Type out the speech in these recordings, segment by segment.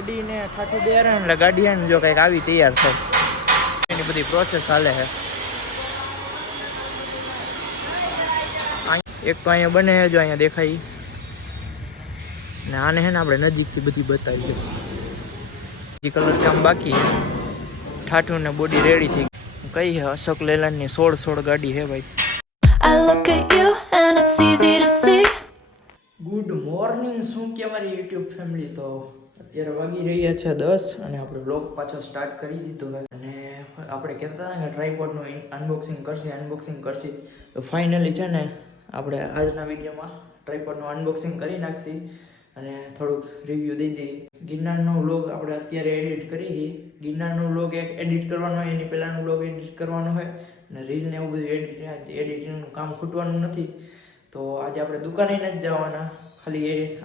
Body ને ઠાઠું બે રહે એટલે ગાડી હે ને જો કંઈક આવી તૈયાર થાય એની બધી પ્રોસેસ હાલે છે. એક તો અહીંયા બને છે, જો અહીંયા દેખાય ને આને હે ને આપણે નજીકથી બધી બતાવી છે. કલર કામ બાકી ઠાઠું ને બોડી રેડી થઈ કઈ છે અશોક લેલાન્ડની 16 ગાડી છે ભાઈ. I look at you and it's easy to see. Good morning, શું કે અમારી યુટ્યુબ ફેમિલી. તો અત્યારે વાગી રહ્યા છે 10 અને આપણે બ્લોગ પાછો સ્ટાર્ટ કરી દીધો છે. અને આપણે કહેતા હતા કે ટ્રાયપોડનું અનબોક્સિંગ કરશે. તો ફાઇનલી છે ને આપણે આજના વિડીયોમાં ટ્રાયપોડનું અનબોક્સિંગ કરી નાખશી અને થોડુંક રિવ્યૂ દઈ દઈએ. ગિરનારનો વ્લોગ આપણે અત્યારે એડિટ કરી. ગિરનારનો વ્લોગ એક એડિટ કરવાનો હોય, એની પહેલાંનો વ્લોગ એડિટ કરવાનો હોય અને રીલને એવું બધું એડિટિંગનું કામ ખૂટવાનું નથી. તો આજે આપણે દુકાને નથી જવાના,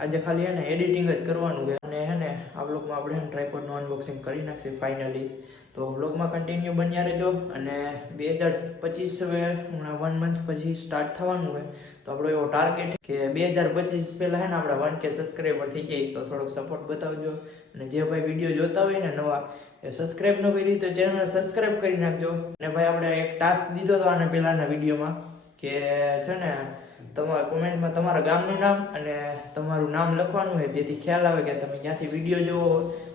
આજે ખાલી હે ને એડિટિંગ જ કરવાનું છે. અને હે ને આ વ્લોગમાં આપણે ટ્રાયપોડનું અનબોક્સિંગ કરી નાખશે ફાઇનલી. તો વ્લોગમાં કન્ટિન્યુ બન્યા રહેજો. અને 2025 હવે હમણાં 1 મંથ પછી સ્ટાર્ટ થવાનું હોય. તો આપણો એવો ટાર્ગેટ કે 2025 પહેલાં હે ને આપણે 1K સબસ્ક્રાઈબર થઈ જાય. તો થોડોક સપોર્ટ બતાવજો. અને જે ભાઈ વિડીયો જોતા હોય ને નવા એ સબસ્ક્રાઈબ ન કરી તો ચેનલને સબસ્ક્રાઈબ કરી નાખજો. અને ભાઈ આપણે એક ટાસ્ક દીધો હતો આને પહેલાંના વિડીયોમાં કે છે ને તમારા કોમેન્ટમાં તમારા ગામનું નામ અને તમારું નામ લખવાનું હોય, જેથી ખ્યાલ આવે કે તમે ક્યાંથી વિડીયો જોવો.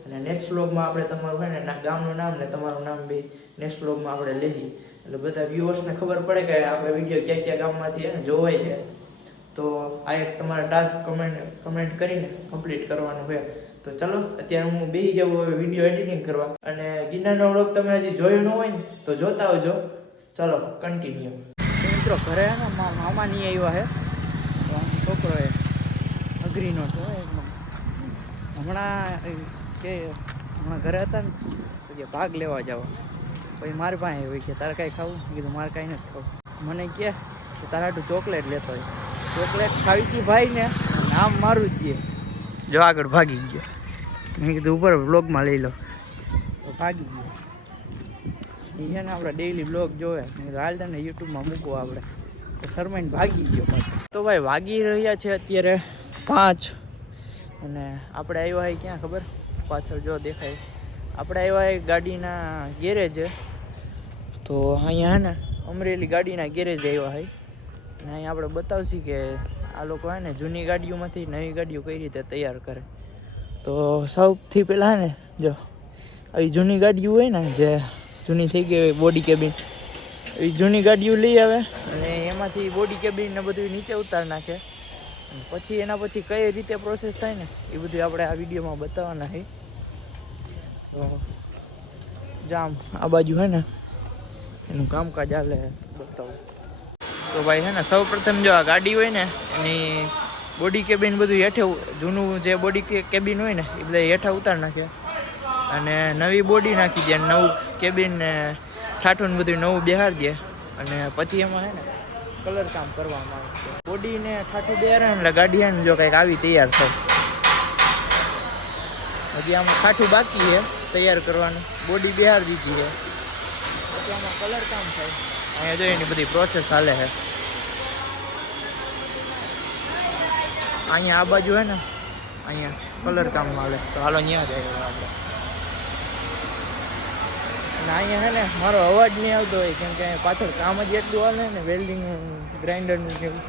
અને નેક્સ્ટ વ્લોગમાં આપણે તમારું હોય ને ગામનું નામ ને તમારું નામ બે નેક્સ્ટ વ્લોગમાં આપણે લઈએ. એટલે બધા વ્યુઅર્સને ખબર પડે કે આપણે વિડીયો ક્યાં ક્યાં ગામમાંથી હે ને જોવાય છે. તો આ એક તમારા ટાસ્ક કમેન્ટ કરીને કમ્પ્લીટ કરવાનું છે. તો ચલો અત્યારે હું બેસી જાઉં હવે વિડીયો એડિટિંગ કરવા. અને ગિરનારનો વ્લોગ તમે હજી જોયો ન હોય ને તો જોતા આવજો. ચલો કન્ટિન્યુ. મિત્રો ઘરે ને મામા નહીં આવ્યા છે, છોકરો એ અઘરીનો તો હમણાં ઘરે હતા ને તો કે ભાગ લેવા જાવ. પછી મારી પાસે હોય કે તારે કાંઈ ખાવું? કીધું મારે કાંઈ નથી ખાવું. મને કહે કે તારા હાટું ચોકલેટ લેતો હોય. ચોકલેટ ખાવી હતી ભાઈ ને નામ મારું જ દે. જો આગળ ભાગી ગયો. મેં કીધું ઉપર વ્લોગમાં લઈ લો તો ભાગી ગયો. એ છે ને આપણે ડેઈલી બ્લોગ જોવે, હાલ તને યુટ્યુબમાં મૂકવો આપણે તો શરમાઈને ભાગી ગયો પાછો. તો ભાઈ વાગી રહ્યા છે અત્યારે 5 અને આપણે આવ્યા હોય ક્યાં ખબર? પાછળ જો દેખાય આપણે આવ્યા હોય ગાડીના ગેરેજ. તો અહીંયા હે ને અમરેલી ગાડીના ગેરેજ આવ્યા હોય. અને અહીંયા આપણે બતાવશી કે આ લોકો હે ને જૂની ગાડીઓમાંથી નવી ગાડીઓ કઈ રીતે તૈયાર કરે. તો સૌથી પહેલાં હે ને જો આવી જૂની ગાડીઓ હોય ને જે જૂની થઈ ગઈ હોય બોડી કેબિન, એ જૂની ગાડીઓ લઈ આવે અને એમાંથી બોડી કેબિન ને બધું નીચે ઉતાર નાખે. પછી એના પછી કઈ રીતે પ્રોસેસ થાય ને એ બધું આપણે આ વિડીયોમાં બતાવવાના છે. તો જામ આ બાજુ હે ને એનું કામકાજ હાલે બતાવું. તો ભાઈ છે ને સૌ પ્રથમ જો આ ગાડી હોય ને એની બોડી કેબિન બધું હેઠે, જૂનું જે બોડી કેબિન હોય ને એ બધા હેઠા ઉતાર નાખે અને નવી બોડી નાખી દે, નવું કેબિન ને ઠાઠું બધું નવું બેહાર દે. અને પછી એમાં હે ને કલર કામ કરવામાં આવે છે. બોડી ને ઠાઠું બેહારે એટલે ગાડી હે ને જો કંઈક આવી તૈયાર થાય. હજી આમાં ઠાઠું બાકી છે તૈયાર કરવાનું, બોડી બેહાર દીધી છે. પછી આમાં કલર કામ થાય. અહીંયા જો એની બધી પ્રોસેસ હાલે છે. અહીંયા આ બાજુ હે ને અહીંયા કલર કામ હાલે. તો હાલો અહીંયા જાય આપણે. અને અહીંયા હે ને મારો અવાજ નહીં આવતો હોય કેમ કે પાછળ કામ જ એટલું હાલે ને વેલ્ડિંગ ગ્રાઇન્ડરનું જેવું.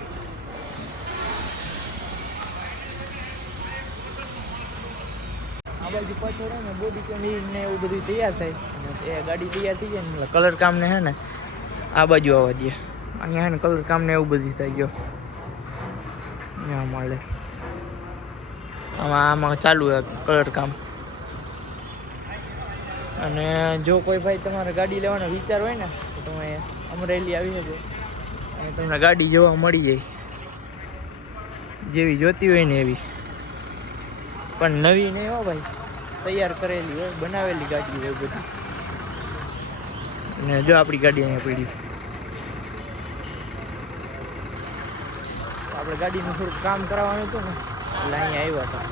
આ બાજુ પાછળ હે ને બોડી કેબિન ને એવું બધું તૈયાર થાય અને એ ગાડી તૈયાર થઈ જાય ને એટલે કલર કામ ને હે ને આ બાજુ આવવા દે. અહીંયા હે ને કલર કામ ને એવું બધું થઈ ગયો અહીંયા મળે. આમાં ચાલુ છે કલર કામ. અને જો કોઈ ભાઈ તમારે ગાડી લેવાનો વિચાર હોય ને તો તમે અમરેલી આવી શકો અને તમને ગાડી જોવા મળી જાય, જેવી જોતી હોય ને એવી. પણ નવી નહીં હો ભાઈ, તૈયાર કરેલી હોય, બનાવેલી ગાડી હોય બધી. અને જો આપણી ગાડી અહીંયા પડી, આપણે ગાડીનું થોડુંક કામ કરાવવાનું હતું ને એટલે અહીંયા આવ્યા હતા.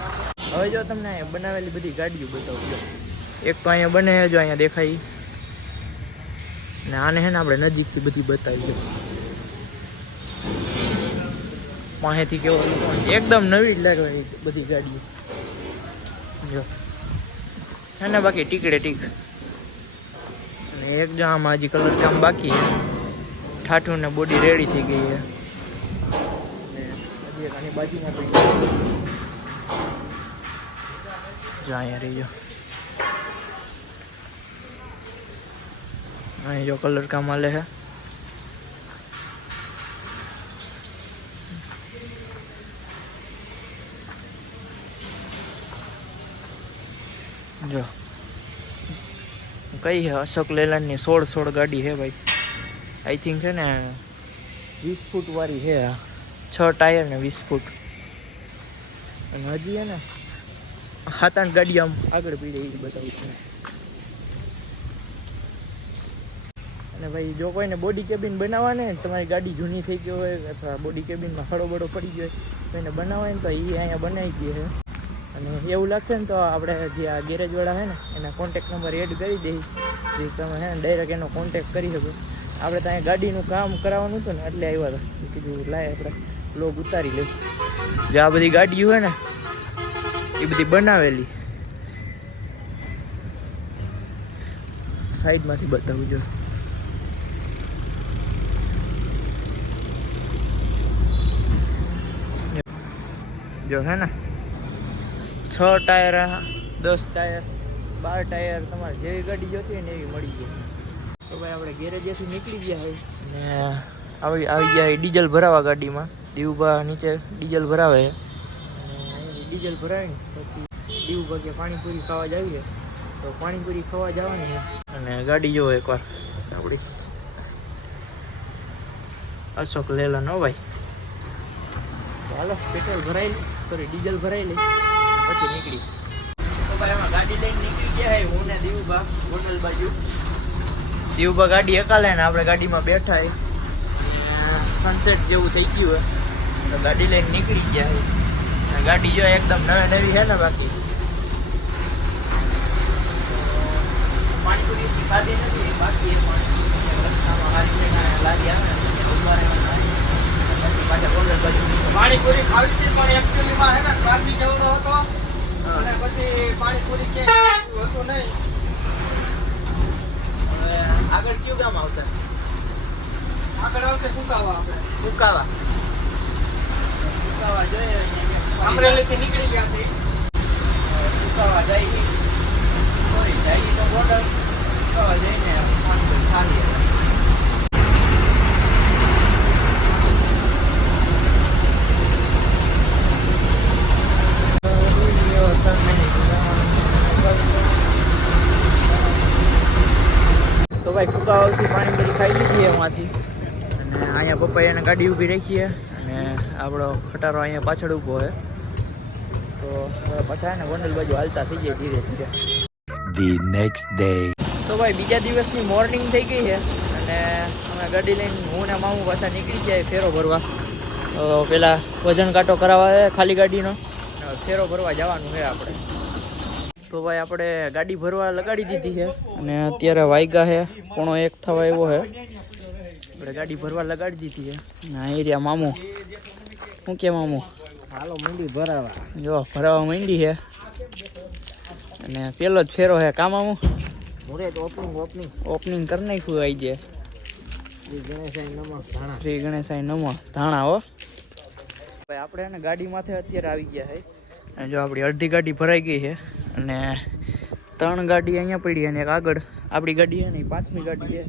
હવે જો તમને અહીંયા બનાવેલી બધી ગાડીઓ બતાવજો. એક તો અહીંયા બને જો અહીંયા દેખાય ને આને હે ને આપણે નજીકથી બધી બતાવી. પાસેથી કેવો એકદમ નવી જ લાગે બધી ગાડીઓ. જો હે ને બાકી ટીકડે ટીક. અને એક જો આમાં હજી કલર કામ બાકી છે. ઠાઠું ને બોડી રેડી થઈ ગઈ છે. અને હજી એક આની બાજુમાં પડી જો અહીંયા રહી ગયો. અહીં જો કલર કામ હાલે છે. જો કઈ છે અશોક લેલાન્ડની 16 ગાડી છે ભાઈ. આઈ થિંક છે ને 20 ફૂટ વાળી છે આ. 6 ટાયર ને 20 ફૂટ. અને હજી છે ને 7-8 ગાડી આમ આગળ પડી એ બતાવું છું. અને ભાઈ જો કોઈને બોડી કેબિન બનાવવા ને તમારી ગાડી જૂની થઈ ગઈ હોય અથવા બોડી કેબિનમાં ખડો બડો પડી ગયો હોય તો એને બનાવાય ને તો એ અહીંયા બનાવી દે છે. અને એવું લાગશે ને તો આપણે જે આ ગેરેજવાળા છે ને એના કોન્ટેક્ટ નંબર એડ કરી દઈએ જે તમે છે ને ડાયરેક્ટ એનો કોન્ટેક્ટ કરી શકો. આપણે ત્યાં ગાડીનું કામ કરાવવાનું હતું ને એટલે આવ્યા હતા. કીધું લાય આપણે લોગ ઉતારી લઈએ. જે આ બધી ગાડીઓ હોય ને એ બધી બનાવેલી સાઈડમાંથી બતાવું જો. જો હે ને 6 ટાયર 10 ટાયર 12 ટાયર તમારે જેવી ગાડી જોતી હોય ને એવી મળી જાય. તો ભાઈ આપણે ગેરેજેથી નીકળી ગયા હોય ને આવી ગયા ડીઝલ ભરાવા ગાડીમાં. દીવભા નીચે ડીઝલ ભરાવે છે. અને ડીઝલ ભરાવીને પછી દીવભા કે પાણીપુરી ખાવા જાવીએ તો પાણીપુરી ખાવા જવાની છે. અને ગાડી જોવો એકવાર આપણી અશોક લેલાન્ડ હો ભાઈ. હાલો પેટ્રોલ ભરાઈ લે સોરી ડીઝલ ભરાઈ લે પછી નીકળી. તો ભાઈ એમાં ગાડી લઈને નીકળી ગયા હું ને દીવભા હોટલ બાજુ. દીવભા ગાડી એકાલે ને આપણે ગાડીમાં બેઠા હોય. સનસેટ જેવું થઈ ગયું હોય તો ગાડી લઈને નીકળી ગયા હોય. ગાડી જો એકદમ નવી છે ને બાકી પાણીપુરી ખાધી નથી બાકી રસ્તામાં હારી લાગી આવે ને પાણીપુરી ખાવી હતી પણ એકચ્યુઅલીમાં હે ને ટ્રાફિક એવડો હતો અને પછી પાણીપુરી કે હતું નહીં. આગળ કયું ગામ આવશે? આગળ આવશે કુકાવા. આપણે કુકાવા જોઈએ. અમરેલીથી નીકળી ગયા છે. કુકાવા જાય સોરી જાય તો બોર્ડર કુકાવા જઈને ખાલી. તો ભાઈ કુકાવાથી પાણીપુરી ખાઈ લીધી એમાંથી. અને અહીંયા પપ્પાએ એને ગાડી ઊભી રાખી છે અને આપણો ખટારો અહીંયા પાછળ ઊભો છે. તો હવે પાછા ને વંડલ બાજુ હાલતા થઈ જાય ધીરે ધીરે. The next day. તો ભાઈ બીજા દિવસની મોર્નિંગ થઈ ગઈ છે અને અમે ગાડી લઈને હું ને મામું પાછા નીકળી જાય ફેરો ભરવા. પેલા વજન કાંટો કરાવવા છે ખાલી ગાડીનો ફેરો ભરવા જવાનું છે આપણે. તો ભાઈ આપણે ગાડી ભરવા લગાડી દીધી છે અને અત્યારે વાગ્યા છે 1:30 થવા આવ્યો છે. આપણે ગાડી ભરવા લગાડી દીધી છે. ના એરિયા મામું શું કે મામું હાલો મંડી ભરાવા. જો ભરાવા માંડી છે અને પેલો જ ફેરો છે કા મામું. મુરે તો ઓપનિંગ કરી નાખ્યું આવી જાય. શ્રી ગણેશાય નમઃ ધાણા હો ભાઈ. આપણે એને ગાડી માથે અત્યારે આવી ગયા છે અને જો આપણી અડધી ગાડી ભરાઈ ગઈ છે અને 3 ગાડી અહીંયા પડી અને એક આગળ આપણી ગાડી છે ને 5મી ગાડી છે.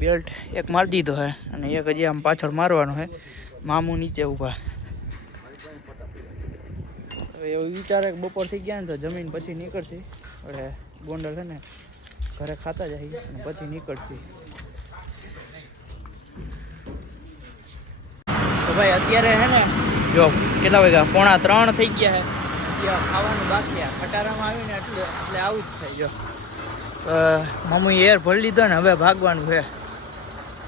બેલ્ટ એક મારી દીધો છે અને એક હજી આમ પાછળ મારવાનો છે. મામું નીચે ઊભા. હવે એવું વિચારે કે બપોર થઈ ગયા ને તો જમીન પછી નીકળશે. એટલે ગોંડલ છે ને ઘરે ખાતા જાય અને પછી નીકળશે. તો ભાઈ અત્યારે હે ને જો કેટલા વાગ્યા 2:45 થઈ ગયા છે. ખાવાનું બાકી આ ખટારામાં આવીને એટલે આવું જ થાય. જો મામુએ એર ભરી લીધો ને હવે ભાગવાનું છે.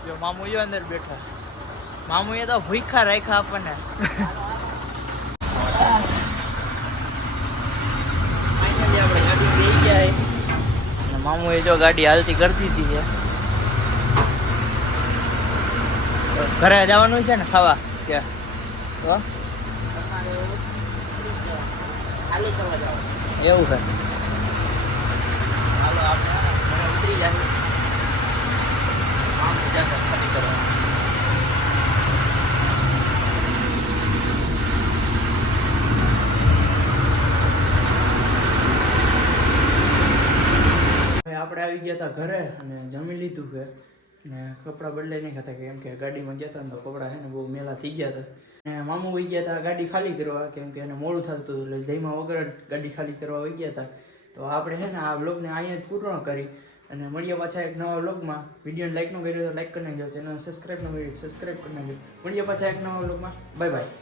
જો મામુ જો અંદર બેઠા. મામુએ તો ભૂખા રાખ્યા આપણને. ફાઇનલી આપણે ગાડી ગઈ ગયા છે અને મામુએ જો ગાડી હાલતી કરતી હતી છે. ઘરે જવાનું છે ને ખાવા ત્યાં તો એવું છે. આપણે ઘરે ઉતરી જાય આમ જાતે ખાલી કરવાનું. હવે આપણે આવી ગયા હતા ઘરે અને જમી લીધું છે ને કપડાં બદલાઈ નહીં ખાતા કેમ કે ગાડીમાં ગયા હતા ને તો કપડાં છે ને બહુ મેલા થઈ ગયા હતા. અને મામું વહી ગયા હતા ગાડી ખાલી કરવા કેમ કે એને મોડું થતું હતું એટલે જઈમાં વગર જ ગાડી ખાલી કરવા વહી ગયા હતા. તો આપણે છે ને આ વ્લોગને અહીંયા જ પૂર્ણ કરી અને મળીએ પાછા એક નવા વ્લોગમાં. વિડીયોને લાઈક ન કર્યો તો લાઈક કરી નાખજો, ચેનલ સબસ્ક્રાઈબ ન કરી સબસ્ક્રાઈબ કરી નાખજો. મળીએ પાછા એક નવા વ્લોગમાં. Bye bye.